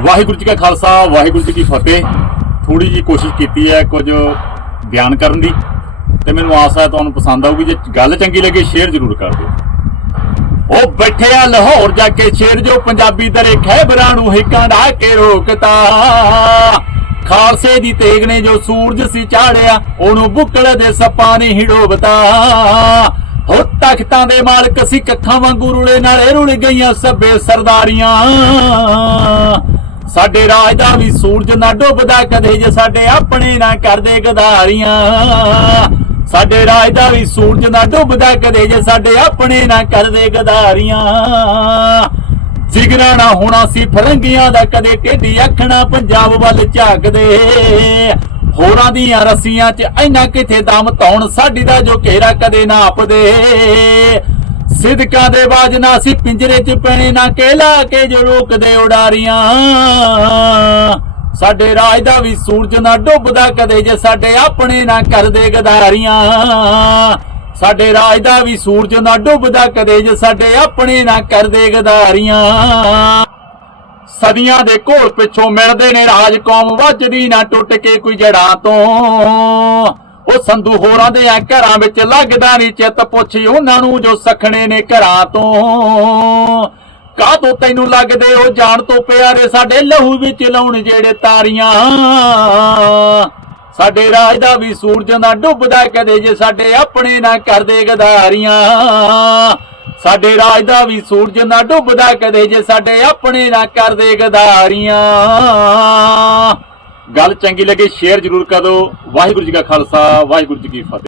ਵਾਹਿਗੁਰੂ ਜੀ ਕਾ ਖਾਲਸਾ, ਵਾਹਿਗੁਰੂ ਜੀ ਕੀ ਫਤਿਹ। ਥੋੜੀ ਜੀ ਕੋਸ਼ਿਸ਼ ਕੀਤੀ ਹੈ ਕੁਝ ਬਿਆਨ ਕਰਨ ਦੀ ਤੇ ਮੈਨੂੰ ਆਸ ਹੈ ਤੁਹਾਨੂੰ ਪਸੰਦ ਆਊਗੀ। ਜੇ ਗੱਲ ਚੰਗੀ ਲੱਗੇ, ਸ਼ੇਅਰ ਜ਼ਰੂਰ ਕਰ ਦਿਓ। ਉਹ ਬੈਠਿਆ ਲਾਹੌਰ ਜਾ ਕੇ ਸ਼ੇਰ ਜੋ ਪੰਜਾਬੀ ਦਰੇ ਖੈਬਰਾਂ ਨੂੰ ਹਿੱਕਾਂ ਢਾ ਕੇ ਰੋਕਤਾ। ਖਾਲਸੇ ਦੀ ਤੇਗ ਨੇ ਜੋ ਸੂਰਜ ਸੀ ਚਾੜਿਆ, ਉਹਨੂੰ ਬੁੱਕਲ ਦੇ ਸੱਪਾਂ ਨੇ ਹਿੜੋਬਤਾ ਹੋ ਤਖਤਾਂ ਦੇ ਮਾਲਕ ਸੀ ਕੱਖਾਂ ਵਾਂਗੂ ਰੁਲੇ ਨਾਲੇ ਰੁਲ ਗਈਆਂ ਸਭੇ ਸਰਦਾਰੀਆਂ। ਸਾਡੇ ਰਾਜ ਦਾ ਵੀ ਸੂਰਜ ਨਾ ਡੁੱਬਦਾ ਕਦੇ ਜੇ ਸਾਡੇ ਆਪਣੇ ਨਾ ਕਰਦੇ ਗਦਾਰੀਆਂ। ਸਾਡੇ ਰਾਜ ਦਾ ਵੀ ਸੂਰਜ ਨਾ ਡੁੱਬਦਾ ਕਦੇ ਜੇ ਸਾਡੇ ਆਪਣੇ ਨਾ ਕਰਦੇ ਗਦਾਰੀਆਂ। ਜਿਗਰਾ ਨਾ ਹੋਣਾ ਸੀ ਫਰੰਗੀਆਂ ਦਾ ਕਦੇ ਟੇਢੀ ਅੱਖਣਾ ਪੰਜਾਬ ਵੱਲ ਝਾਕਦੇ। ਹੋਰਾਂ ਦੀਆਂ ਰੱਸੀਆਂ 'ਚ ਇੰਨਾ ਕਿਥੇ ਦਮ ਧੌਣ, ਸਾਡੀ ਦਾ ਜੋ ਘੇਰਾ ਕਦੇ ਨਾ ਆਪਦੇ। ਸਿਦਕਾਂ ਦੇ ਬਾਜ ਨਾ ਅਸੀਂ ਪਿੰਜਰੇ 'ਚ ਪੈਣੇ ਨਾ ਕਹਿਲਾ ਕੇ ਜੋ ਰੋਕਦੇ ਉਡਾਰੀਆਂ। ਸਾਡੇ ਰਾਜ ਦਾ ਵੀ ਸੂਰਜ ਨਾ ਡੁੱਬਦਾ ਕਦੇ ਜੇ ਸਾਡੇ ਆਪਣੇ ਨਾ ਕਰਦੇ ਗਦਾਰੀਆਂ। ਸਾਡੇ ਰਾਜ ਦਾ ਵੀ ਸੂਰਜ ਨਾ ਡੁੱਬਦਾ ਕਦੇ ਜੇ ਸਾਡੇ ਆਪਣੇ ਨਾ ਕਰਦੇ ਗਦਾਰੀਆਂ। ਸਦੀਆਂ ਦੇ ਘੋਲ ਪਿੱਛੋਂ ਮਿਲਦੇ ਨੇ ਰਾਜ ਕੌਮ, ਵੱਜਦੀ ਨਾ ਟੁੱਟ ਕੇ ਕੋਈ ਜੜਾਂ ਤੋਂ। ਸੰਧੂ ਹੋਰਾਂ ਦੇ ਆ ਘਰਾਂ ਵਿੱਚ ਲੱਗਦਾ ਨਹੀਂ ਚਿੱਤ ਪੁੱਛ ਉਹਨਾਂ ਨੂੰ ਜੋ ਸਖਣੇ ਨੇ ਘਰਾਂ ਤੋਂ। ਕਾਹਤੋਂ ਤੈਨੂੰ ਲੱਗਦੇ ਉਹ ਜਾਣ ਤੋਂ ਪਿਆਰੇ ਸਾਡੇ ਲਹੂ ਵਿੱਚ ਲਾਉਣ ਜਿਹੜੇ ਤਾਰੀਆਂ? ਸਾਡੇ ਰਾਜ ਦਾ ਵੀ ਸੂਰਜ ਦਾ ਡੁੱਬਦਾ ਕਦੇ ਜੇ ਸਾਡੇ ਆਪਣੇ ਨਾ ਕਰਦੇ ਗਦਾਰੀਆਂ। ਸਾਡੇ ਰਾਜ ਦਾ ਵੀ ਸੂਰਜ ਨਾ ਡੁੱਬਦਾ ਕਦੇ ਜੇ ਸਾਡੇ ਆਪਣੇ ਨਾ ਕਰਦੇ ਗਦਾਰੀਆਂ। ਗੱਲ ਚੰਗੀ ਲੱਗੇ ਸ਼ੇਅਰ ਜ਼ਰੂਰ ਕਰੋ। ਵਾਹਿਗੁਰੂ ਜੀ ਕਾ ਖਾਲਸਾ ਵਾਹਿਗੁਰੂ ਜੀ ਕੀ ਫਤਿਹ।